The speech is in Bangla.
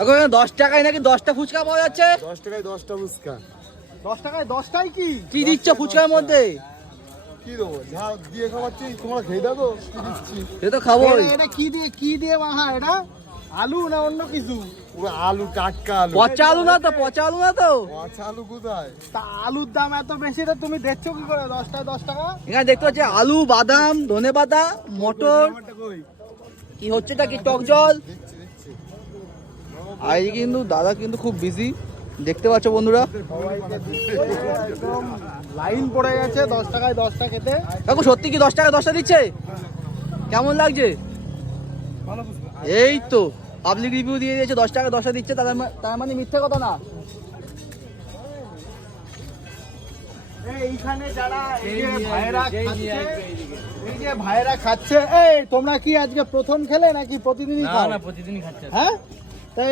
এখন 10 টাকায় নাকি 10টা ফুচকা পাওয়া যাচ্ছে। 10 টাকায় 10টা ফুচকা। 10 টাকায় 10টাই কি দিচ্ছ ফুচকার মধ্যে? কি দেবো? যা দিয়ে খাওয়াচ্ছি তোমরা খেয়ে দেখো কি দিচ্ছি। সে তো খাবোই। এটা কি দিয়ে মাখা এটা? আলু না অন্য কিছু? পুরো আলু, টাটকা আলু। পচা আলু না তো? পচা আলু কোথায়? তা আলুর দাম এত বেশি তো তুমি দেখছো কি করে 10টায় 10 টাকা? এখানে দেখতে পাচ্ছি আলু, বাদাম, ধনেপাতা, মটর। কি হচ্ছেটা কি? টক জল। দিচ্ছি। আর এই কিন্তু দাদা কিন্তু খুব বিজি, দেখতে পাচ্ছ বন্ধুরা। একদম লাইন পড়ে গেছে 10 টাকায় 10টা খেতে। কাকু সত্যি কি 10 টাকা 10টা দিচ্ছে? কেমন লাগছে? এই তো পাবলিক রিভিউ দিয়ে দিয়েছে 10 টাকা 10টা দিচ্ছে, তার মানে মিথ্যে কথা না। এইখানে যারা এই যে ভাইয়েরা খাচ্ছে, এই তোমরা কি আজকে প্রথম খেলে নাকি প্রতিদিনই খাও? না প্রতিদিনই খাচ্ছে। হ্যাঁ